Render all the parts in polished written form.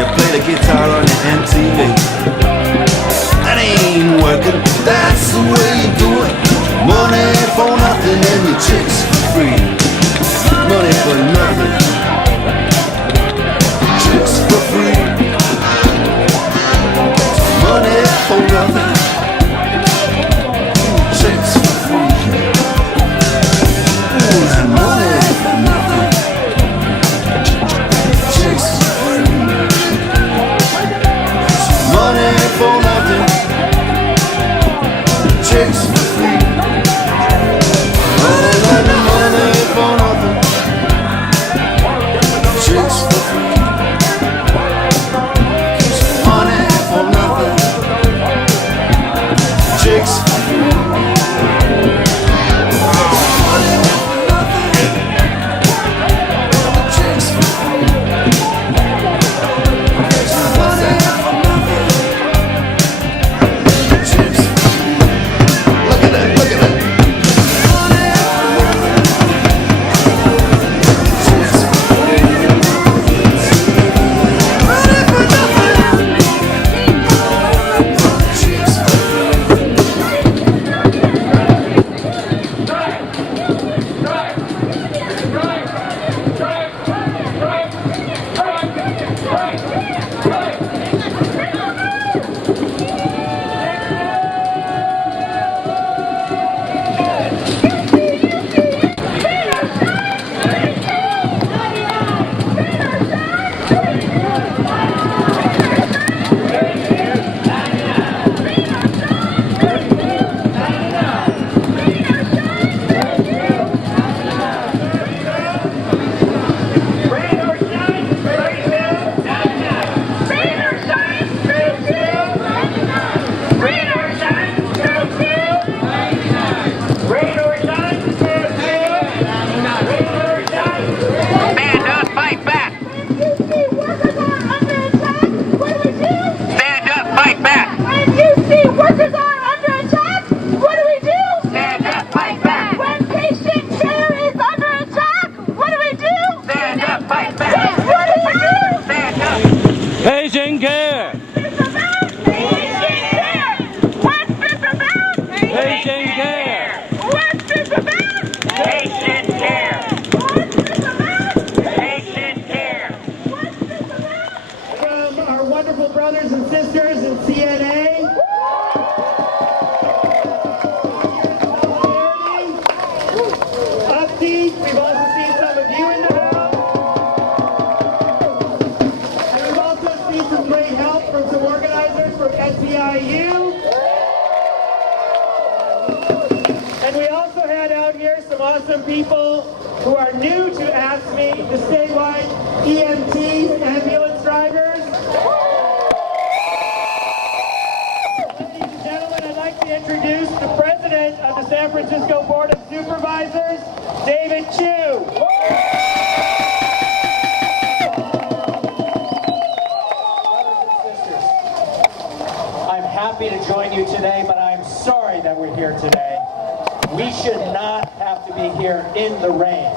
You play the guitar on your MTV. That ain't working, that's the way you do it. Money for nothing and your chicks for free. Money for nothing, chicks for free. Money for nothing, chicks for free. Ooh, money for nothing, chicks for free. Money for nothing, chicks for free. All that money for nothing, chicks for free. Money for nothing, chicks for free. Money for nothing, chicks for free. Money for nothing, chicks for free. Look at that, look at that. Money for nothing, chicks for free. Money for nothing, chicks for free. Stand up, fight back. Stand up, fight back. When you see workers are under attack, what do we do? Stand up, fight back. When patient care is under attack, what do we do? Stand up, fight back. What do we do? Stand up. Patient care! It's about patient care. What's this about? Patient care! What's this about? Patient care. What's this about? Patient care. What's this about? From our wonderful brothers and sisters in CNA. Upbeat, we've also seen some of you in the house. And we've also seen some great help from some organizers from SEIU. And we also had out here some awesome people who are new to AFSCME, the statewide EMTs, ambulance drivers. Ladies and gentlemen, I'd like to introduce the president of the San Francisco Board of Supervisors, David Chu. Brothers and sisters, I'm happy to join you today, but I'm sorry that we're here today. We should not have to be here in the rain.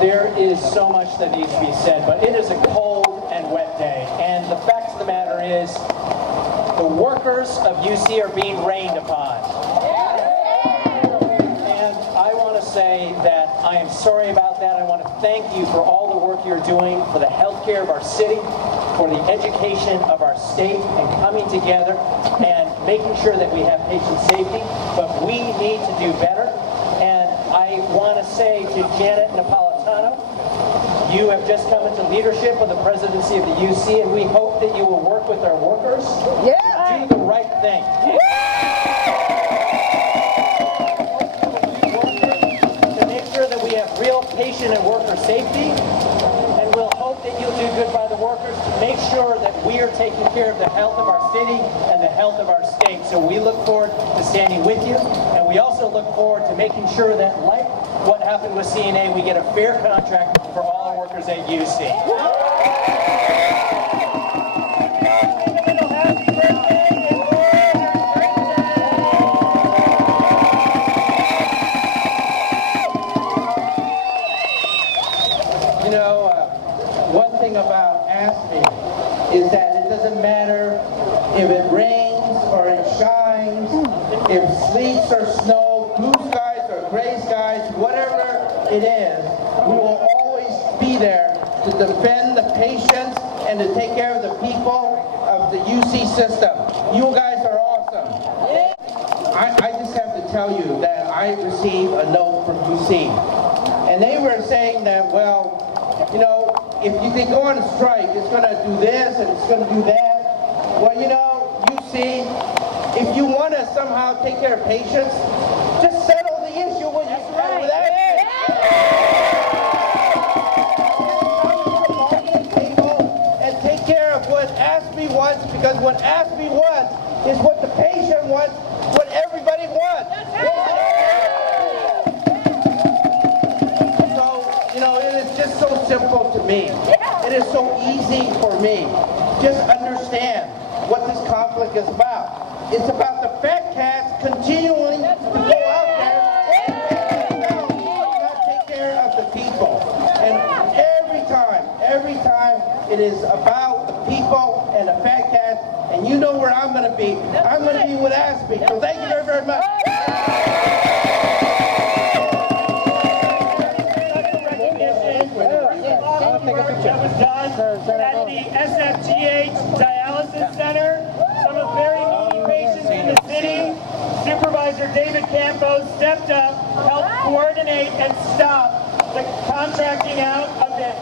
There is so much that needs to be said, but it is a cold and wet day. And the fact of the matter is, the workers of UC are being rained upon. And I want to say that I am sorry about that. I want to thank you for all the work you're doing for the health care of our city, for the education of our state, and coming together and making sure that we have patient safety. But we need to do better. And I want to say to Janet Napolitano, you have just come into leadership of the presidency of the UC, and we hope that you will work with our workers to do the right thing. To make sure that we have real patient and worker safety, and we'll hope that you'll do good by the workers to make sure that we are taking care of the health of our city and the health of our state. So we look forward to standing with you, and we also look forward to making sure that, like what happened with CNA, we get a fair contract for all our workers at UC. One thing about AFSCME is that it doesn't matter if it rains or it shines, if sleets or snow, blue skies or gray skies, whatever it is, we will always be there to defend the patients and to take care of the people of the UC system. You guys are awesome. I just have to tell you that I received a note from UC, and they were saying that, well, if you go on a strike, it's going to do this and it's going to do that. Well, UC, if you want to somehow take care of patients, just settle the issue with AFSCME. And take care of what AFSCME wants, because what AFSCME wants is what the patient wants, what everybody wants. It is just so simple to me. It is so easy for me. Just understand what this conflict is about. It's about the fat cats continuing to go out there and not take care of the people. And every time it is about the people and the fat cats, and you know where I'm going to be. I'm going to be with AFSCME. So thank you very, very much. That was done at the SFGH Dialysis Center. Some of the very needy patients in the city. Supervisor David Campos stepped up, helped coordinate and stop the contracting out of the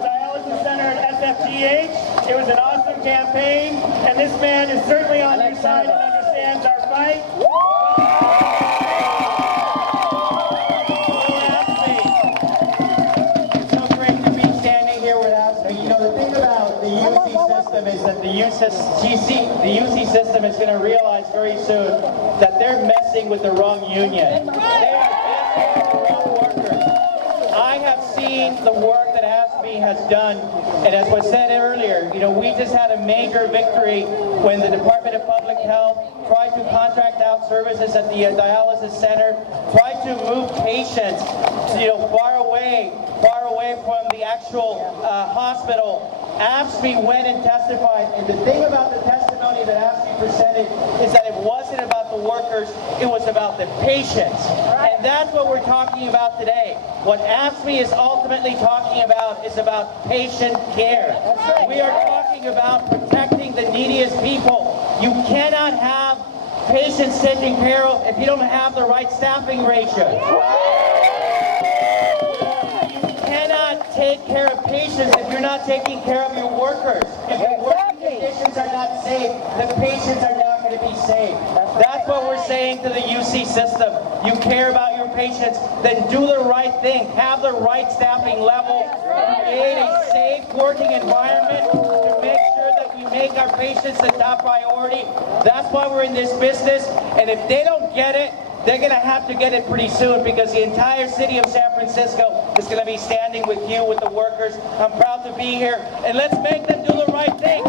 dialysis center at SFGH. It was an awesome campaign, and this man is certainly on your side and understands our fight. Is that the UC system is going to realize very soon that they're messing with the wrong union. They are messing with the wrong workers. I have seen the work that AFSCME has done, and as was said earlier, we just had a major victory when the Department of Public Health tried to contract out services at the dialysis center, tried to move patients, far away from the actual hospital. AFSCME went and testified, and the thing about the testimony that AFSCME presented is that it wasn't about the workers, it was about the patients. And that's what we're talking about today. What AFSCME is ultimately talking about is about patient care. We are talking about protecting the neediest people. You cannot have patients taken care of if you don't have the right staffing ratio. Take care of patients if you're not taking care of your workers. If the working conditions are not safe, the patients are not going to be safe. That's what we're saying to the UC system. You care about your patients, then do the right thing. Have the right staffing level. Create a safe working environment to make sure that we make our patients the top priority. That's why we're in this business. And if they don't get it, they're going to have to get it pretty soon, because the entire city of San Francisco is going to be standing with you, with the workers. I'm proud to be here, and let's make them do the right thing.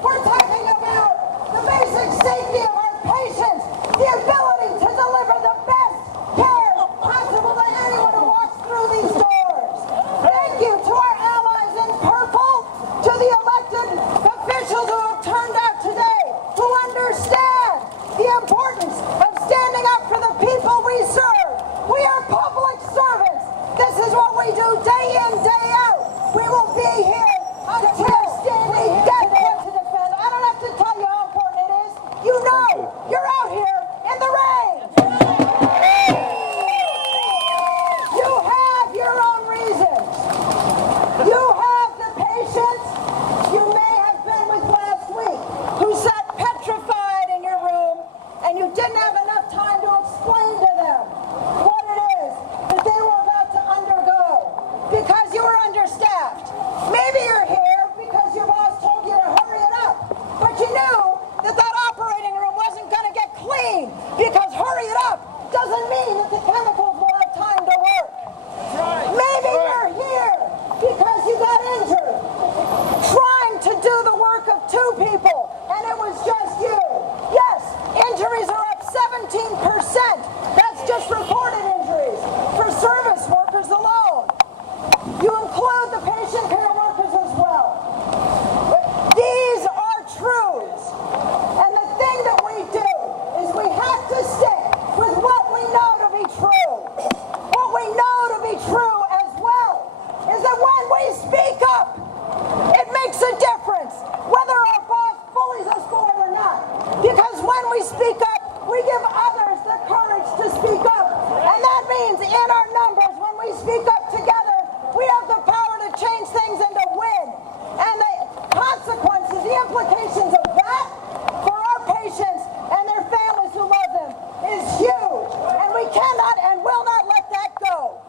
We're talking about the basic safety of our patients, the ability to deliver the best care possible to anyone who walks through these doors. Thank you to our allies in purple, to the elected officials who have turned out today, who understand the 2 people, and it was just you. Yes, injuries are up 17%. That's just reported injuries for service workers alone. You include the patient care workers as well. These are truths. And the thing that we do is we have to stick with what we know to be true. What we know to be true as well is that when we speak up, it makes a difference whether our boss bullies us for it or not. Because when we speak up, we give others the courage to speak up. And that means in our numbers, when we speak up together, we have the power to change things and to win. And the consequences, the implications of that for our patients and their families who love them is huge. And we cannot and will not let that go.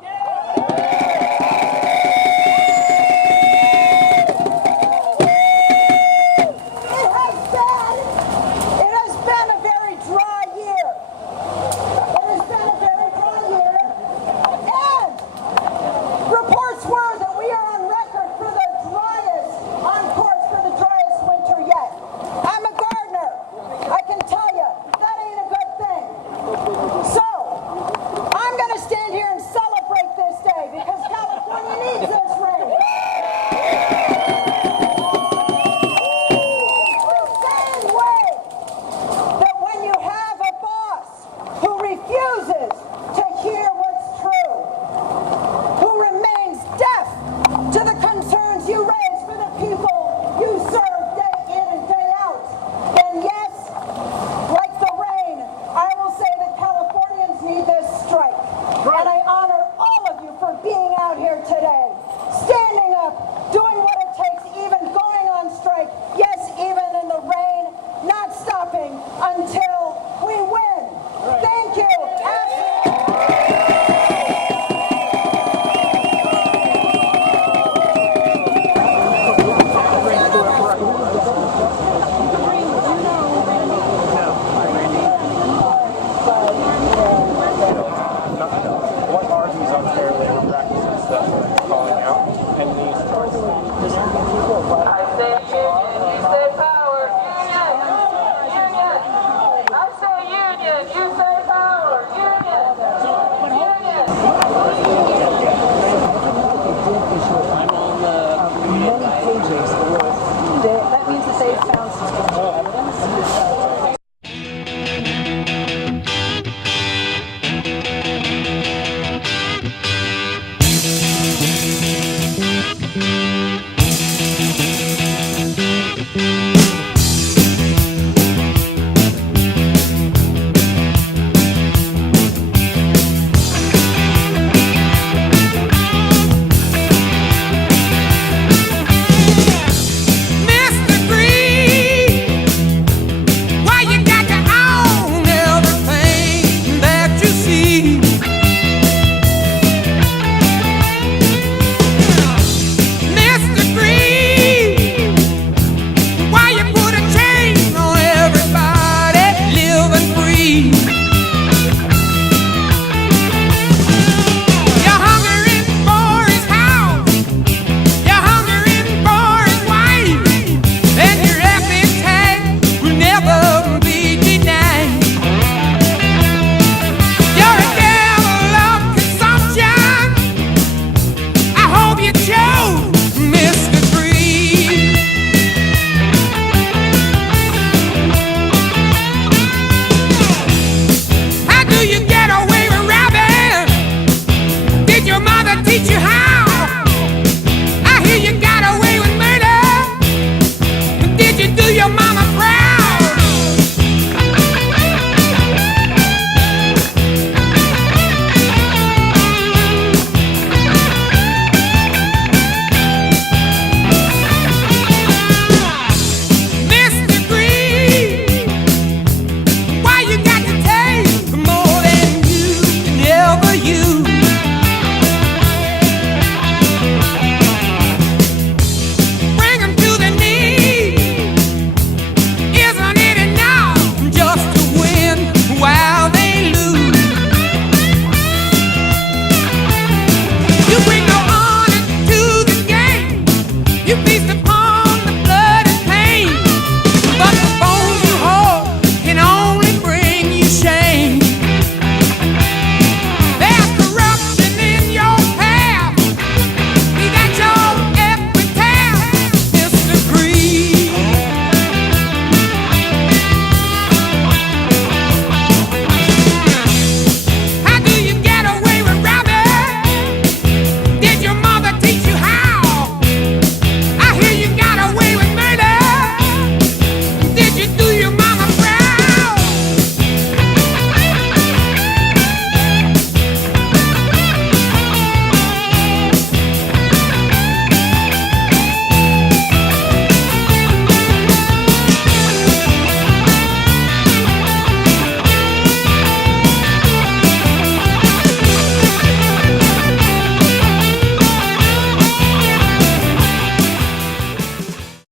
It has been a very dry year. It has been a very dry year. And reports were that we are on record for the driest, on course for the driest winter yet. I'm a gardener. I can tell you, that ain't a good thing. So, I'm going to stand here and celebrate this day because California needs this rain. The same way that when you have a boss who refuses to hear what's true, who remains deaf to the concerns you raise for the people you serve day in and day out, then yes, like the rain, I will say that Californians need this strike. And I honor all of you for being out here today, standing up, doing what it takes, even going on strike, yes, even in the rain, not stopping until we win. Thank you. What are these unfair labor practices that we're calling out? And these charges. I say union, you say power. Union, union. I say union, you say power. Union, union. I'm on many pages. That means that they found some